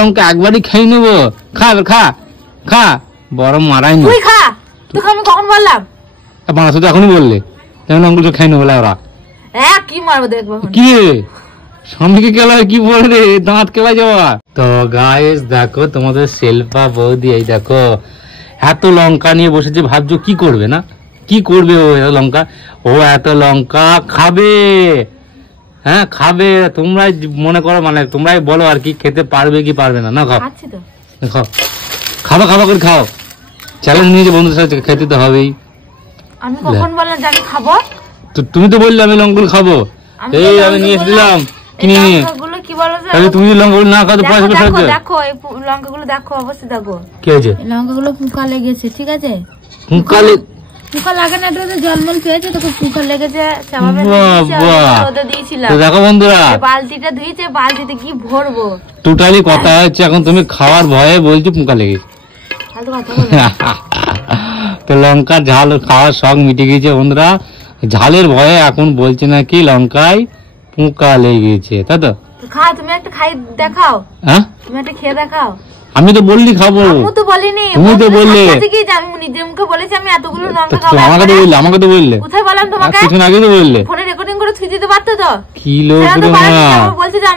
লঙ্কা একবারই খেয়ে নেবো। খা খা খা, বড় মারাই না। তুই খা, তোকে আমি কখন বললাম? বানা শুধু এখনই বললে লঙ্কা খেয়ে নেবো ওরা। কি মারবো দেখবো কি স্বামীকে কেলা কি বলবে, দাঁত কেলা যাওয়া। তো গাইস দেখো তোমাদের শিল্পা বৌদি, এই দেখো এত লঙ্কা নিয়ে বসেছে, ভাবছো কি করবে না কি করবে ও এত লঙ্কা, ও এত লঙ্কা খাবে। হ্যাঁ খাবে, তোমরাই মনে করো, মানে তোমরাই বলো আর কি খেতে পারবে কি পারবে না। না খাও খাও, খাবা খাবা করে খাও, চ্যালেঞ্জ নিয়েছে বন্ধুদের সাথে, খেতে তো হবেই। আমি কখন বললাম যে আমি খাবো? তো তুমি তো বললে আমি লঙ্কাগুলো খাবো, এই আমি নিয়ে এসেছিলাম কিনে নিয়ে। কি বলো তুমি লঙ্কাগুলো না খাও তো পয়সা দেখো দেখো এই লঙ্কাগুলো দেখো, অবশ্যই দেখো কি হয়েছে। লঙ্কাগুলো পোকা লেগেছে, ঠিক আছে? পোকা লাগে না, এটা জলমল পেয়েছে তো পোকা লেগেছে। দেখো বন্ধুরা, বালতিটা ধুয়েছে, বালতিতে কি ভরবো। টোটালি কথা হচ্ছে এখন তুমি খাওয়ার ভয়ে বলছো পোকা লেগেছে। তো লঙ্কার ঝাল খাওয়ার শখ মিটে গেছে বন্ধুরা, ঝালের ভয়ে এখন বলছে নাকি লঙ্কায় পোকা লেগেছে, তাই তো? খা, তুমি একটা খাই দেখাও। হ্যাঁ তুমি একটা খেয়ে দেখাও। আমি তো বললি খাবো, আমি তো বলিনি, তুমি তো বললে। আমি নিজের মুখে বলেছি আমি এতগুলো লঙ্কা খাবো। আমাকে তো বললে। কোথায় বললাম তোমাকে? কিছুক্ষণ আগে তো বললে। ফোনে রেকর্ডিং করে থুই দিতে পারতো তো। কি লোক বলছি যে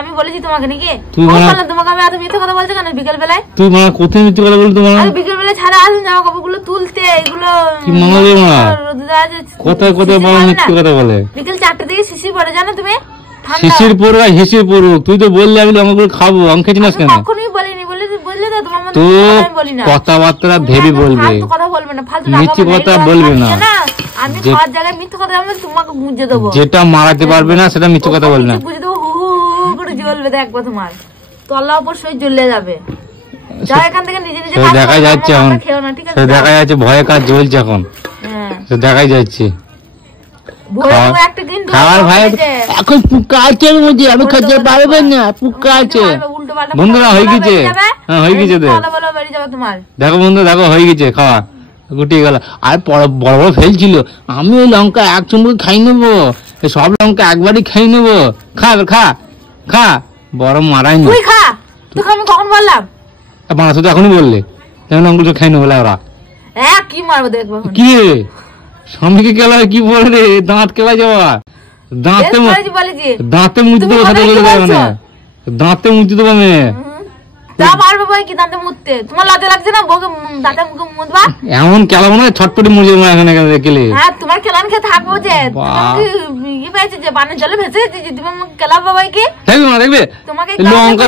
আমি বলেছি তোমাকে নাকি? তুই বললাম তোমাকে আমি এত মিথ্যা কথা বলছো কেন বিকেল বেলায়? তুই মানে কোথায় মিথ্যা কথা বললি? তোমার বিকেল বেলায় ছাড়া আসুন জামা কাপড়গুলো তুলতে, এগুলো কি মনে হয় না? কোথায় কোথায় বলে মিথ্যা কথা বলে? বিকেল 4টা থেকে শিশির পড়ে, জানো তুমি? শিশির পড়ুক আর হিসির পড়ুক, তুই তো বললি আমি লঙ্কাগুলো খাবো, আমি খেয়েছি না কেন? কখনোই বলিনি, বললে তো তোমার মধ্যে তো বলি না। কথাবার্তা ভেবে বলবে, ফালতু কথা বলবে না, ফালতু মিথ্যে কথা বলবে না। আমি খাওয়ার জায়গায় মিথ্যে কথা বললে তোমাকে বুঝে দেবো। যেটা মারাতে পারবে না সেটা মিথ্যে কথা বলবে না, বুঝে দেবো। হু হু করে জ্বলবে, দেখবো তোমার তলা উপর সই জ্বলে যাবে। যাও এখান থেকে, নিজে নিজে দেখা যাচ্ছে এখন, দেখা যাচ্ছে ভয়ে কাজ জ্বলছে এখন, দেখাই যাচ্ছে। বন্ধুরা হয়ে গেছে, হয়ে গেছে, দেখো বন্ধু দেখো হয়ে গেছে, খাওয়া গুটিয়ে গেল। আর বড় বড় ফেলছিল, আমি ওই লঙ্কা এক চুমুক খাই নেবো, সব লঙ্কা একবারই খাই নেবো। খা খা খা, বড় মারাই না। আমি কখন বললাম? বানা শুধু এখনই বললে লঙ্কা খাই নেবো ওরা। কি মারবো দেখবো। কি স্বামীকে কেলা কি বলবে, দাঁত কেলা যাওয়া, দাঁতে দাঁতে মুছতে দেবো, সাথে বলে দেবো না, দাঁতে মুছতে দেবো আমি। এমন কেলা মনে হয় ছটপটি মুছে দেবো এখানে গেলে। তোমার কেলান খেয়ে থাকবো যে জলে ভেসে তুমি কেলা বাবাই কি দেখবে তোমাকে লঙ্কা